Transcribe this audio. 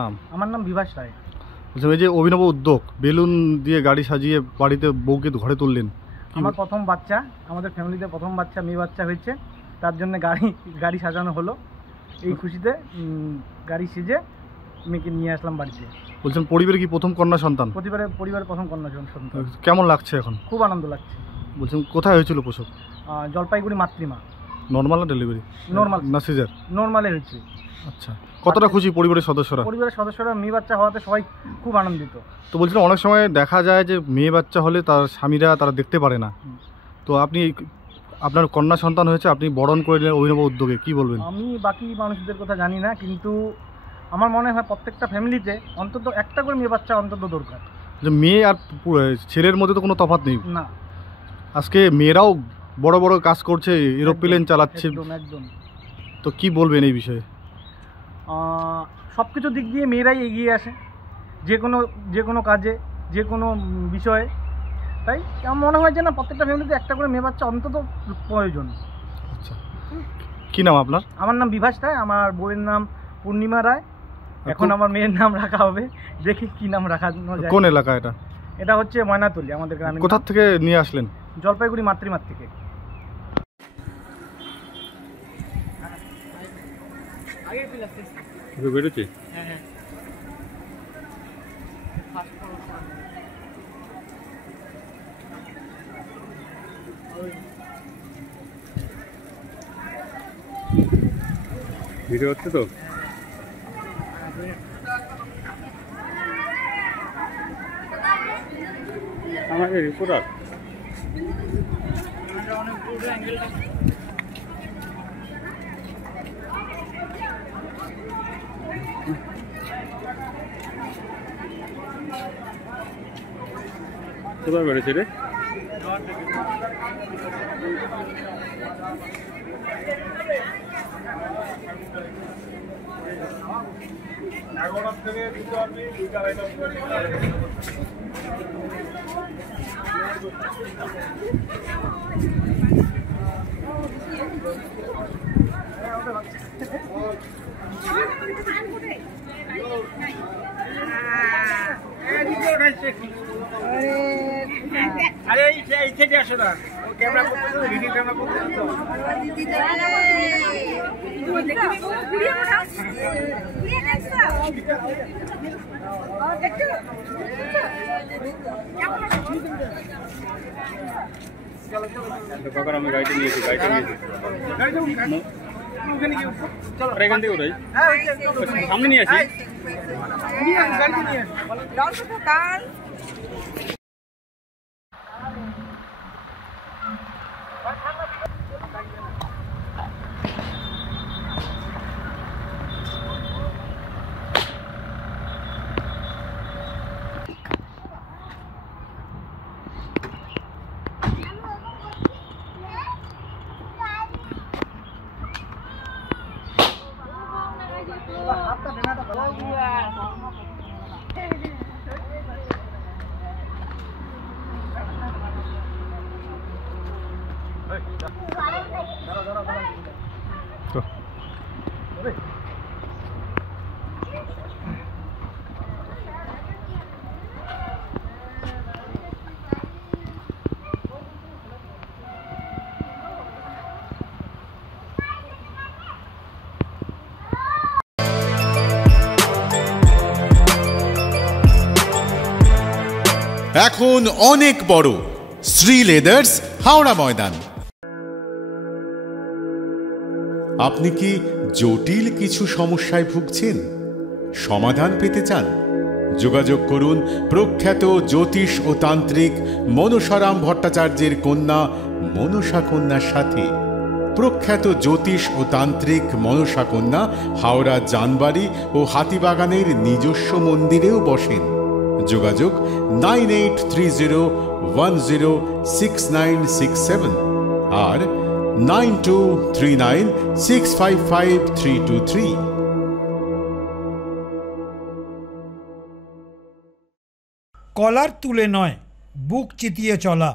নাম? আমার নাম বিভাস রায়। বলছিলাম এই যে অভিনব উদ্যোগ বেলুন দিয়ে গাড়ি সাজিয়ে বাড়িতে বউকে ঘরে তুললেন, আমার প্রথম বাচ্চা, আমাদের ফ্যামিলিতে প্রথম বাচ্চা, মেয়ে বাচ্চা হয়েছে, তার জন্য গাড়ি সাজানো হলো। এই খুশিতে গাড়ি সেজে মেয়েকে নিয়ে আসলাম বাড়িতে। বলছেন পরিবারে কি প্রথম কন্যা সন্তান? পরিবারের প্রথম কন্যা সন্তান। কেমন লাগছে এখন? খুব আনন্দ লাগছে। বলছেন কোথায় হয়েছিল প্রসব? জলপাইগুড়ি মাতৃমা। নর্মাল না ডেলিভারি? নর্মাল না সিজার? নর্মালে হয়েছে। আচ্ছা, কতটা খুশি পরিবারের সদস্যরা? মেয়ে বাচ্চা হওয়াতে সবাই খুব আনন্দিত। তো বলছিলাম অনেক সময় দেখা যায় যে মেয়ে বাচ্চা হলে তার স্বামীরা তারা দেখতে পারে না, তো আপনি আপনার কন্যা সন্তান হয়েছে, আপনি বরণ করে নিলেন অভিনব উদ্যোগে, কি বলবেন? আমি বাকি মানুষদের কথা জানি না, কিন্তু আমার মনে হয় প্রত্যেকটা ফ্যামিলিতে অন্তত একটা করে মেয়ে বাচ্চা অন্তত দরকার। যে মেয়ে আর ছেলের মধ্যে তো কোনো তফাৎ নেই না। আজকে মেয়েরাও বড় বড় কাজ করছে, এরোপ্লেন চালাচ্ছে, একদম। তো কি বলবেন এই বিষয়ে? সব কিছু দিক দিয়ে মেয়েরাই এগিয়ে আসে, যে কোনো কাজে, যে কোনো বিষয়ে। তাই আমার মনে হয় যে না, প্রত্যেকটা ফ্যামিলিতে একটা করে মেয়ে বাচ্চা অন্তত প্রয়োজন। আচ্ছা, কি নাম আপনার? আমার নাম বিভাস রায়, আমার বউয়ের নাম পূর্ণিমা রায়। এখন আমার মেয়ের নাম রাখা হবে, দেখি কি নাম রাখা যায়। কোন এলাকা এটা? এটা হচ্ছে ময়নাতলী, আমাদের গ্রামে। কোথা থেকে নিয়ে আসলেন? জলপাইগুড়ি মাতৃমার থেকে। বেরোচ্ছে। হ্যাঁ। ভিডিও হচ্ছে তো? আমাদের রিপোর্টার কোথায় বেড়েছে রে? আরে এই থেকে আসো না, ক্যামেরা করতে, ভিডিও ক্যামেরা করতে তো। আমি গাড়িটা নিয়েছি, এখান থেকে ওটাই সামনে নিয়ে আসি। এখন অনেক বড় শ্রী লেদার্স হাওড়া ময়দান। আপনি কি জটিল কিছু সমস্যায় ভুগছেন, সমাধান পেতে চান? যোগাযোগ করুন প্রখ্যাত জ্যোতিষ ও তান্ত্রিক মনসারাম ভট্টাচার্যের কন্যা মনসা কন্যার সাথে। প্রখ্যাত জ্যোতিষ ও তান্ত্রিক মনসা কন্যা হাওড়া জানবাড়ি ও হাতিবাগানের নিজস্ব মন্দিরেও বসেন। যোগাযোগ 9830106967 আর 9239655323। কলার তুলে নয়, বুক চিতিয়ে চলা।